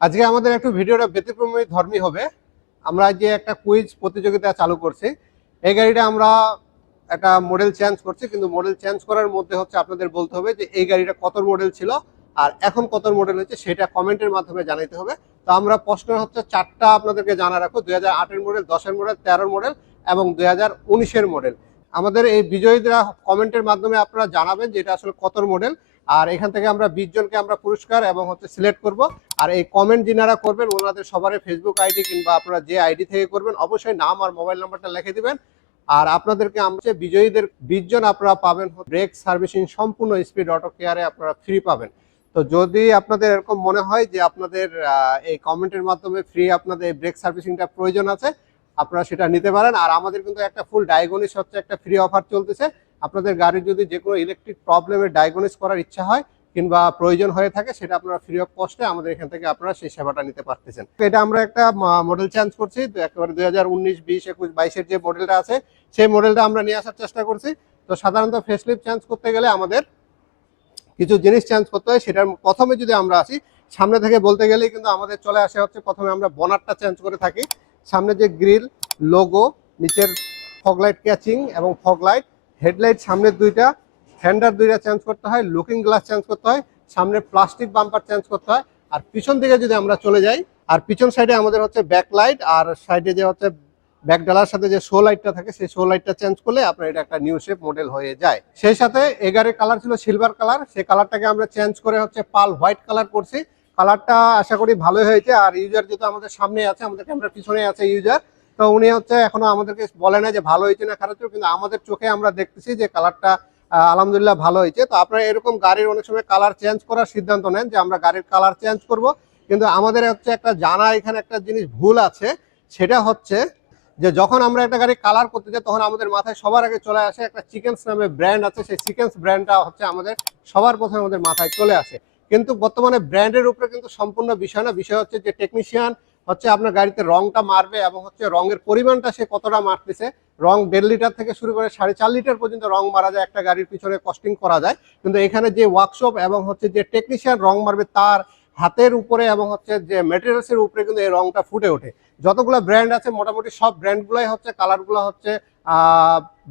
আজকে আমাদের একটু ভিডিওটা ব্যতিক্রমী ধর্মী হবে। আমরা যে একটা কুইজ প্রতিযোগিতা চালু করছি, এই গাড়িটা আমরা একটা মডেল চেঞ্জ করছি, কিন্তু মডেল চেঞ্জ করার মধ্যে হচ্ছে আপনাদের বলতে হবে যে এই গাড়িটা কত মডেল ছিল আর এখন কত মডেল হচ্ছে সেটা কমেন্টের মাধ্যমে জানাতে হবে। তো আমরা প্রশ্ন হচ্ছে চারটা আপনাদেরকে জানা রাখবো: 2008-এর মডেল, 10-এর মডেল, 13-এর মডেল এবং 2019-এর মডেল। আমাদের এই বিজয়ীরা কমেন্টের মাধ্যমে আপনারা জানাবেন যে এটা আসলে কত মডেল। আর এখান থেকে আমরা 20 জনকে আমরা পুরস্কার এবং হচ্ছে সিলেক্ট করব। আর এই কমেন্ট যিনারা করবেন ওনাদের সবার ফেসবুক আইডি কিংবা আপনারা যে আইডি থেকে করবেন অবশ্যই নাম আর মোবাইল নাম্বারটা লিখে দিবেন। আর আপনাদেরকে আমরা বিজয়ীদের 20 জন আপনারা পাবেন ব্রেক সার্ভিসিং সম্পূর্ণ স্পিড অটো কেয়ারে আপনারা ফ্রি পাবেন। তো যদি আপনাদের এরকম মনে হয় যে আপনাদের এই কমেন্টের মাধ্যমে ফ্রি আপনাদের ব্রেক সার্ভিসিংটা প্রয়োজন আছে, আপনারা সেটা নিতে পারেন। আর আমাদের কিন্তু একটা ফুল ডায়াগনোসিস হচ্ছে একটা ফ্রি অফার চলতেছে। আপনাদের গাড়ির যদি যে কোনো ইলেকট্রিক প্রবলেমের ডায়াগনোসিস করার ইচ্ছা হয় কিংবা প্রয়োজন হয়ে থাকে, সেটা আপনারা ফ্রি অফ কস্টে আমাদের এখান থেকে আপনারা সেই সেবাটা নিতে পারতেছেন। এটা আমরা একটা মডেল চেঞ্জ করছি, তো একেবারে 2019, 20, 21, 22-এর যে মডেলটা আছে সেই মডেলটা আমরা নিয়ে আসার চেষ্টা করছি। তো সাধারণত ফেসলিফট চেঞ্জ করতে গেলে আমাদের কিছু জিনিস চেঞ্জ করতে হয়। সেটার প্রথমে যদি আমরা আসি, সামনে থেকে বলতে গেলেই কিন্তু আমাদের চলে আসে হচ্ছে প্রথমে আমরা বনারটা চেঞ্জ করে থাকি। সামনে যে গ্রিল, লোগো, নিচের ফগলাইট ক্যাচিং এবং ফগলাইট, হেডলাইট সামনের দুইটা, ফেন্ডার দুইটা চেঞ্জ করতে হয়, লুকিং গ্লাস চেঞ্জ করতে হয়, সামনে প্লাস্টিক বাম্পার চেঞ্জ করতে হয়। আর পিছন দিকে যদি আমরা চলে যাই, আর পিছন সাইডে আমাদের হচ্ছে ব্যাকলাইট, আর সাইডে যে হচ্ছে ব্যাক ডালার সাথে যে শো লাইটটা থাকে সেই শো লাইটটা চেঞ্জ করলে আপনার এটা একটা নিউ শেপ মডেল হয়ে যায়। সেই সাথে এগারের কালার ছিল সিলভার কালার, সেই কালারটাকে আমরা চেঞ্জ করে হচ্ছে পাল হোয়াইট কালার করছি। কালারটা আশা করি ভালোই হয়েছে। আর ইউজার যেহেতু আমাদের সামনে আছে, আমাদের ক্যামেরার পিছনে আছে ইউজার, তো উনি হচ্ছে এখনো আমাদেরকে বলে না যে ভালো হয়েছে না খারাপ হয়েছে, কিন্তু আমাদের চোখে আমরা দেখতেছি যে কালারটা আলহামদুলিল্লাহ ভালো হয়েছে। তো আপনারা এরকম গাড়ির অনেক সময় কালার চেঞ্জ করার সিদ্ধান্ত নেন যে আমরা গাড়ির কালার চেঞ্জ করব, কিন্তু আমাদের হচ্ছে একটা জানা এখানে একটা জিনিস ভুল আছে। সেটা হচ্ছে যে যখন আমরা একটা গাড়ি কালার করতে যাই তখন আমাদের মাথায় সবার আগে চলে আসে একটা চিকেন্স নামে ব্র্যান্ড আছে, সেই চিকেন্স ব্র্যান্ডটা হচ্ছে আমাদের সবার প্রথমে আমাদের মাথায় চলে আসে। কিন্তু বর্তমানে ব্র্যান্ডের উপরে কিন্তু সম্পূর্ণ বিষয় না, বিষয় হচ্ছে যে টেকনিশিয়ান হচ্ছে আপনার গাড়িতে রংটা মারবে এবং হচ্ছে রঙের পরিমাণটা সে কতটা মারতেছে। রং 1.5 লিটার থেকে শুরু করে 4.5 লিটার পর্যন্ত রং মারা যায়, একটা গাড়ির পিছনে কস্টিং করা যায়। কিন্তু এখানে যে ওয়ার্কশপ এবং হচ্ছে যে টেকনিশিয়ান রং মারবে তার হাতের উপরে এবং হচ্ছে যে মেটেরিয়ালসের উপরে কিন্তু এই রংটা ফুটে ওঠে। যতগুলো ব্র্যান্ড আছে মোটামুটি সব ব্র্যান্ডগুলাই হচ্ছে কালারগুলো হচ্ছে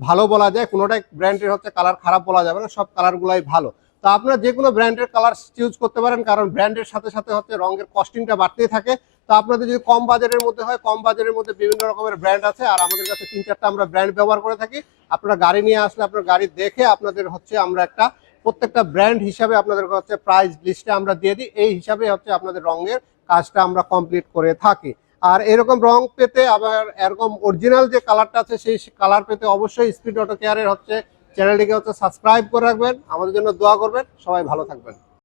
ভালো বলা যায়, কোনোটাই ব্র্যান্ডের হচ্ছে কালার খারাপ বলা যাবে না, সব কালারগুলাই ভালো। তো আপনারা যে কোনো ব্র্যান্ডের কালার চুজ করতে পারেন, কারণ ব্র্যান্ডের সাথে সাথে হচ্ছে রঙের কস্টিংটা বাড়তেই থাকে। তো আপনাদের যদি কম বাজারের মধ্যে হয়, কম বাজারের মধ্যে বিভিন্ন রকমের ব্র্যান্ড আছে, আর আমাদের কাছে 3-4টা আমরা ব্র্যান্ড ব্যবহার করে থাকি। আপনারা গাড়ি নিয়ে আসলে আপনার গাড়ি দেখে আপনাদের হচ্ছে আমরা একটা প্রত্যেকটা ব্র্যান্ড হিসাবে আপনাদের হচ্ছে প্রাইস লিস্টে আমরা দিয়ে দিই, এই হিসাবে হচ্ছে আপনাদের রঙের কাজটা আমরা কমপ্লিট করে থাকি। আর এরকম রং পেতে আবার এরকম অরিজিনাল যে কালারটা আছে সেই কালার পেতে অবশ্যই স্পিড অটো কেয়ারের হচ্ছে চ্যানেলটিকে হচ্ছে সাবস্ক্রাইব করে রাখবেন, আমাদের জন্য দোয়া করবেন। সবাই ভালো থাকবেন।